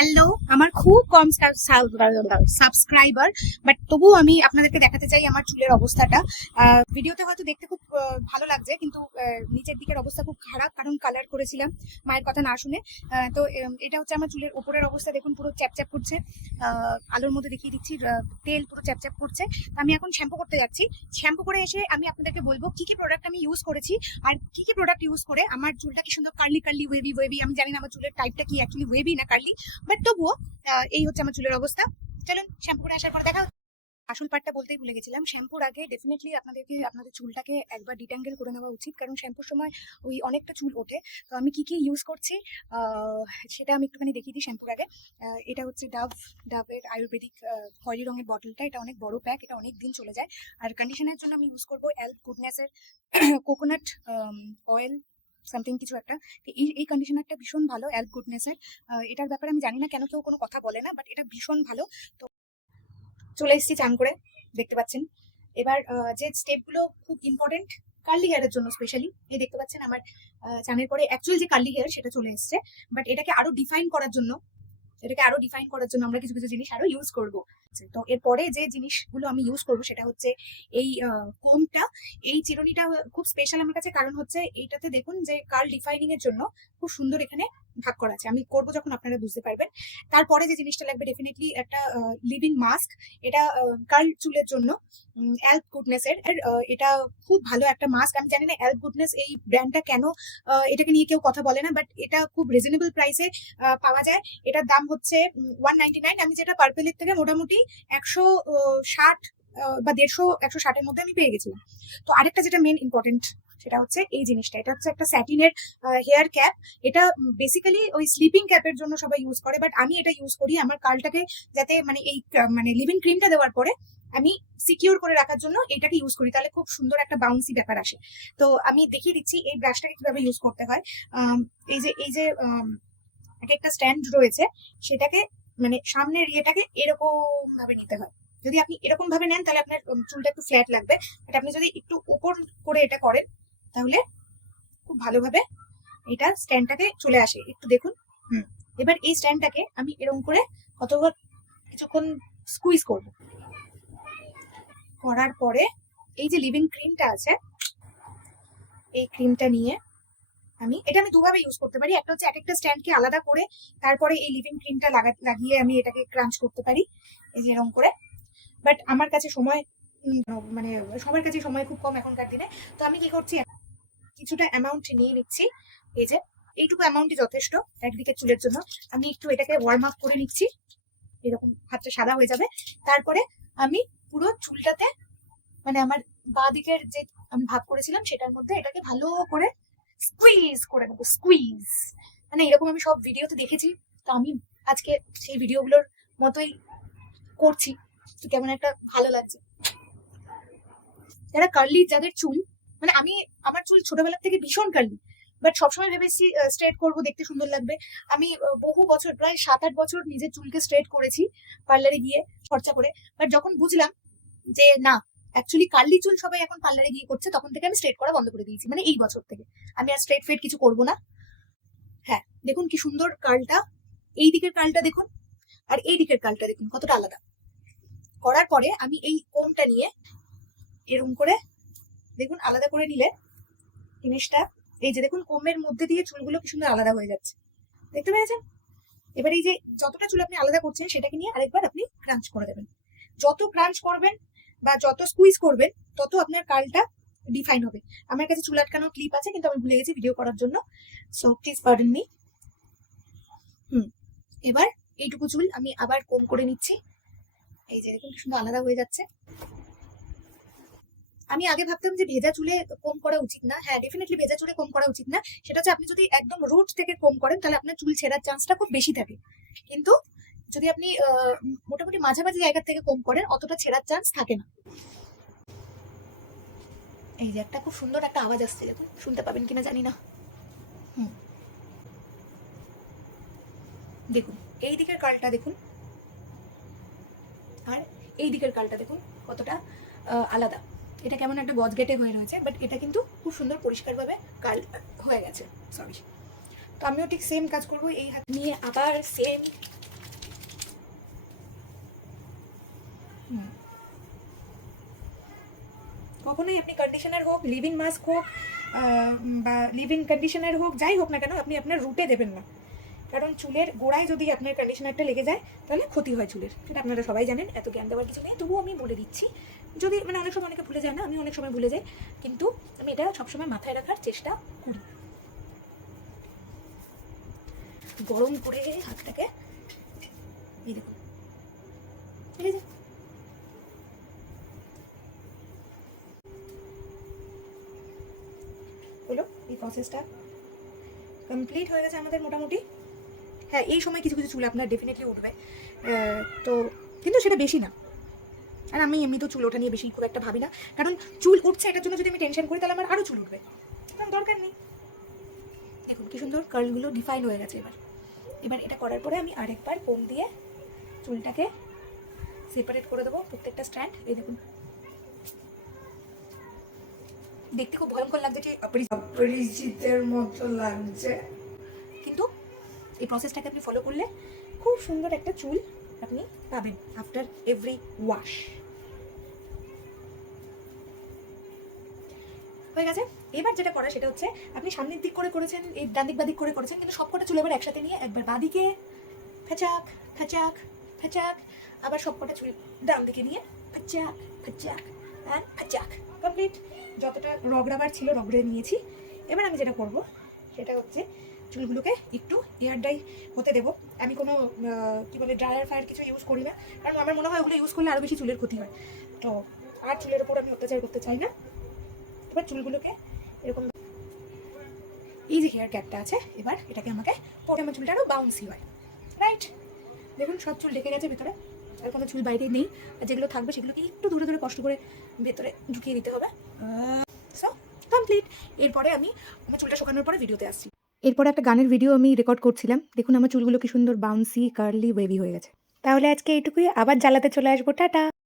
Hello, আমার খুব কম subscriber, but তবুও আমি আপনাদেরকে দেখাতে চাই আমার চুলের অবস্থাটা। ভিডিওতে হয়তো দেখতে খুব ভালো লাগছে, কিন্তু নিচের দিকের অবস্থা খুব খারাপ, কারণ কালার করেছিলাম মায়ের কথা না শুনে। তো এটা হচ্ছে আমার চুলের ওপরের অবস্থা, দেখুন পুরো চ্যাপচ্যাপ করছে। আলোর মধ্যে দেখিয়ে দিচ্ছি, তেল পুরো চ্যাপচ্যাপ করছে। আমি এখন শ্যাম্পু করতে যাচ্ছি। শ্যাম্পু করে এসে আমি আপনাদেরকে বলবো কি কি প্রোডাক্ট আমি ইউজ করেছি, আর কি কি প্রোডাক্ট ইউজ করে আমার চুলটা কি সুন্দর কার্লি কার্লি ওয়েভি ওয়েভি। আমি জানি না আমার চুলের টাইপটা কি, অ্যাকচুয়ালি ওয়েভি না কার্লি, বাট তবুও এই হচ্ছে আমার চুলের অবস্থা। চলুন শ্যাম্পু করে আসার পর দেখা হচ্ছে। আসল পার্টটা বলতেই ভুলে গেছিলাম, শ্যাম্পুর আগে ডেফিনেটলি আপনাদেরকে আপনাদের চুলটাকে একবার ডিট্যাঙ্গেল করে নেওয়া উচিত, কারণ শ্যাম্পুর সময় ওই অনেকটা চুল ওঠে। তো আমি কি কি ইউজ করছি সেটা আমি একটুখানি দেখিয়ে দিই শ্যাম্পুর আগে। এটা হচ্ছে ডাবের আয়ুর্বেদিক খয়েরি রঙের বটলটা। এটা অনেক বড় প্যাক, এটা অনেক দিন চলে যায়। আর কন্ডিশনের জন্য আমি ইউজ করবো এলফ গুডনেসের কোকোনাট অয়েল সামথিং কিছু একটা। এই কন্ডিশনারটা ভীষণ ভালো, এলফ গুডনেসের। এটার ব্যাপারে আমি জানি না কেন কেউ কোনো কথা বলে না, বাট এটা ভীষণ ভালো। তো চলে এসেছি চান করে, দেখতে পাচ্ছেন। এবার যে স্টেপগুলো খুব ইম্পর্টেন্ট কার্লি হেয়ারের জন্য স্পেশালি, এই দেখতে পাচ্ছেন আমার চানের পরে অ্যাকচুয়াল যে কার্লি হেয়ার সেটা চলে এসছে, বাট এটাকে আরো ডিফাইন করার জন্য আমরা কিছু কিছু জিনিস আরো ইউজ করব। তো এরপরে যে জিনিসগুলো আমি ইউজ করব সেটা হচ্ছে এই কোমটা। এই চিরুনিটা খুব স্পেশাল আমার কাছে, কারণ হচ্ছে এইটাতে দেখুন যে কার্ল ডিফাইনিং এর জন্য খুব সুন্দর এখানে ভাগ করা আছে। আমি করবো যখন আপনারা বুঝতে পারবেন। তারপরে যে জিনিসটা লাগবে ডেফিনেটলি একটা লিভিং মাস্ক। এটা কার্ল চুলের জন্য এলফ গুডনেস এর। এটা খুব ভালো একটা মাস্ক। আমি জানি না এলফ গুডনেস এই ব্র্যান্ডটা কেন এটাকে নিয়ে কেউ কথা বলে না, বাট এটা খুব রিজনেবল প্রাইসে পাওয়া যায়। এটার দাম হচ্ছে 199। আমি যেটা পার্পেলের থেকে মোটামুটি 160 বা 150-160-এর মধ্যে আমি পেয়ে গেছিলাম। তো আরেকটা যেটা মেন ইম্পর্টেন্ট সেটা হচ্ছে এই জিনিসটা। এটা হচ্ছে একটা স্যাটিনের হেয়ার ক্যাপ। এটা বেসিক্যালি ওই স্লিপিং ক্যাপের জন্য সবাই ইউজ করে, বাট আমি এটা ইউজ করি আমার কালটাকে যাতে মানে এই মানে লিভিং ক্রিমটা দেওয়ার পরে আমি সিকিউর করে রাখার জন্য এটাকে ইউজ করি, তাহলে খুব সুন্দর একটা বাউন্সি ব্যাপার আসে। তো আমি দেখিয়ে দিচ্ছি এই ব্রাশটাকে কিভাবে ইউজ করতে হয়। এই যে একটা স্ট্যান্ড রয়েছে, সেটাকে মানে সামনের ইয়েটাকে এরকম ভাবে নিতে হয়। যদি আপনি এরকম ভাবে নেন তাহলে আপনার চুলটা একটু ফ্ল্যাট লাগবে, বাট আপনি যদি একটু উপর করে এটা করেন তাহলে খুব ভালোভাবে এটা স্ট্যান্ডটাকে চলে আসে। একটু দেখুন। এবার এই স্ট্যান্ডটাকে আমি এরকম করে কতবার কিছুক্ষণ স্কুইজ করব। করার পরে এই যে লিভিং ক্রিমটা আছে, এই ক্রিমটা নিয়ে আমি দুভাবে ইউজ করতে পারি। একটা হচ্ছে এক একটা স্ট্যান্ডকে আলাদা করে তারপরে এই লিভিং ক্রিমটা লাগিয়ে আমি এটাকে ক্রাঞ্চ করতে পারি, এই যে এরকম করে। বাট আমার কাছে সময় মানে সবার কাছে সময় খুব কম এখনকার দিনে। তো আমি কি করছি, কিছুটা অ্যামাউন্ট নিয়ে নিচ্ছি। এই যে এইটুকু অ্যামাউন্টই যথেষ্ট একদিকে চুলের জন্য। আমি একটু এটাকে ওয়ার্ম আপ করে নিচ্ছি, এরকম হাতটা সাদা হয়ে যাবে। তারপরে আমি পুরো চুলটাতে মানে আমার বাঁ দিকের যে আমি ভাগ করেছিলাম সেটার মধ্যে এটাকে ভালো করে স্কুইজ করে নেবো। স্কুইজ মানে এরকম আমি সব ভিডিওতে দেখেছি, তো আমি আজকে সেই ভিডিওগুলোর মতোই করছি। তো কেমন একটা ভালো লাগছে। যারা কার্লি, যাদের চুল মানে আমার চুল ছোটবেলা থেকে ভীষণ কার্লি, বাট সবসময় ভেবেছি স্ট্রেট করবো, দেখতে সুন্দর লাগবে। আমি বহু বছর প্রায় 7-8 বছর নিজের চুলকে স্ট্রেট করেছি পার্লারে গিয়ে খরচা করে। বাট যখন বুঝলাম যে না, অ্যাকচুয়ালি কার্লি চুল সবাই এখন পার্লারে গিয়ে করছে, তখন থেকে আমি স্ট্রেট করা বন্ধ করে দিয়েছি। মানে এই বছর থেকে আমি আর স্ট্রেট ফেট কিছু করবো না। হ্যাঁ, দেখুন কি সুন্দর কার্লটা। এই দিকের কার্লটা দেখুন আর এই দিকের কার্লটা দেখুন কতটা আলাদা। করার পরে আমি এই কোমটা নিয়ে এরকম করে দেখুন আলাদা করে নিলে জিনিসটা, এই যে দেখুন কোমের মধ্যে দিয়ে চুলগুলো কি সুন্দর আলাদা হয়ে যাচ্ছে, দেখতে পেয়েছেন? এবার এই যে যতটা চুল আপনি আলাদা করছেন সেটাকে নিয়ে আরেকবার আপনি ক্রাঞ্চ করে দেবেন। যত ক্রাঞ্চ করবেন বা যত স্কুইজ করবেন তত আপনার কার্লটা ডিফাইন হবে। আমার কাছে চুল আটকানোর ক্লিপ আছে, কিন্তু আমি ভুলে গেছি ভিডিও করার জন্য, সো প্লিজ পার্ডন মি। এবার এইটুকু চুল আমি আবার কোম করে নিচ্ছি। এই যে দেখুন কি সুন্দর আলাদা হয়ে যাচ্ছে। আমি আগে ভাবতাম যে ভেজা চুলে কম করা উচিত না। হ্যাঁ, ডেফিনেটলি ভেজা চুলে কম করা উচিত না। সেটা হচ্ছে আপনি যদি একদম রুট থেকে কম করেন তাহলে আপনার চুল ছেঁড়ার চান্সটা খুব বেশি থাকে, কিন্তু যদি আপনি মোটামুটি মাঝামাঝি জায়গা থেকে কম করেন অতটা ছেঁড়ার চান্স থাকে না। এই যে একটা খুব সুন্দর একটা আওয়াজ আসছে, দেখুন শুনতে পাবেন কিনা জানি না। দেখুন এই দিকের কার্লটা দেখুন আর এই দিকের কার্লটা দেখুন কতটা আলাদা। এটা কেমন একটা গজগেটে হয়ে রয়েছে, বাট এটা কিন্তু খুব সুন্দর পরিষ্কারভাবে কার্ল হয়ে গেছে। সরি। তো আমিও ঠিক সেম কাজ করবো, এই হাত নিয়ে আবার সেম কখনোই আপনি কন্ডিশনার হোক, লিভ ইন মাস্ক হোক বা লিভ ইন কন্ডিশনার হোক, যাই হোক না কেন, আপনি আপনার রুটে দেবেন না। কারণ চুলের গোড়ায় যদি আপনার কন্ডিশনারটা লেগে যায় তাহলে ক্ষতি হয় চুলের, সেটা আপনারা সবাই জানেন, এত জ্ঞান দেওয়ার কিছু নেই, তবুও আমি বলে দিচ্ছি। যদি মানে অনেক সময় অনেকে ভুলে যায় না, আমি অনেক সময় ভুলে যাই, কিন্তু আমি এটা সবসময় মাথায় রাখার চেষ্টা করি। গরম করে হাতটাকে এই দেখুন, ঠিক আছে, হলো এই প্রসেসটা কমপ্লিট হয়ে গেছে আমাদের মোটামুটি। হ্যাঁ, এই সময় কিছু কিছু চুল আপনার ডেফিনেটলি উঠবে, তো কিন্তু সেটা বেশি না। আর আমি এমনি তো চুল ওঠা নিয়ে বেশি খুব একটা ভাবি না, কারণ চুল উঠছে এটার জন্য যদি আমি টেনশন করি তাহলে আমার আরও চুল উঠবে, কারণ দরকার নেই। দেখুন কি সুন্দর কার্লগুলো ডিফাইন হয়ে গেছে। এবার এটা করার পরে আমি আরেকবার কোম দিয়ে চুলটাকে সেপারেট করে দেবো প্রত্যেকটা স্ট্র্যান্ড। এই দেখুন, দেখতে খুব ভয়ঙ্কর লাগছে, যে অপরিচিতের মতো লাগছে, কিন্তু এই প্রসেসটাকে আপনি ফলো করলে খুব সুন্দর একটা চুল আপনি পাবেন আফটার এভরি ওয়াশ। হয়ে গেছে। এবার যেটা করা সেটা হচ্ছে, আপনি সামনের দিক করে করেছেন, এই ডান দিক বাদিক করে করেছেন, কিন্তু সবকটা চুল এবার একসাথে নিয়ে একবার বাদিকে ফেচাক ফেচাক ফেচাক, আবার সবকটা চুল ডান দিকে নিয়ে ফেচাক ফেচাক অ্যান্ড ফেচাক, কমপ্লিট। যতটা রগড়াবার ছিল রগড়ে নিয়েছি। এবার আমি যেটা করব সেটা হচ্ছে চুলগুলোকে একটু এয়ার ড্রাই হতে দেবো। আমি কোনো কী বলে ড্রায়ার ফায়ার কিছু ইউজ করি না, কারণ আমার মনে হয় ওগুলো ইউজ করলে আরও বেশি চুলের ক্ষতি হয়, তো আর চুলের ওপর আমি অত্যাচার করতে চাই না। এবার চুলগুলোকে এরকম, এই যে হেয়ার ক্যাপটা আছে, এবার এটাকে আমাকে পরে আমার চুলটা আরও বাউন্সি হয়, রাইট? দেখুন সব চুল ঢেকে গেছে ভেতরে, আর কোনো চুল বাইরে নেই, আর যেগুলো থাকবে সেগুলোকে একটু ধরে ধরে কষ্ট করে ভেতরে ঢুকিয়ে দিতে হবে। So complete. এরপরে আমি আমার চুলটা শুকানোর পরে ভিডিওতে আসছি। এরপরে একটা গানের ভিডিও আমি রেকর্ড করছিলাম, দেখুন আমার চুলগুলো কি সুন্দর বাউন্সি কার্লি ওয়েভি হয়ে গেছে। তাহলে আজকে এইটুকুই, আবার জ্বালাতে চলে আসবো, টাটা।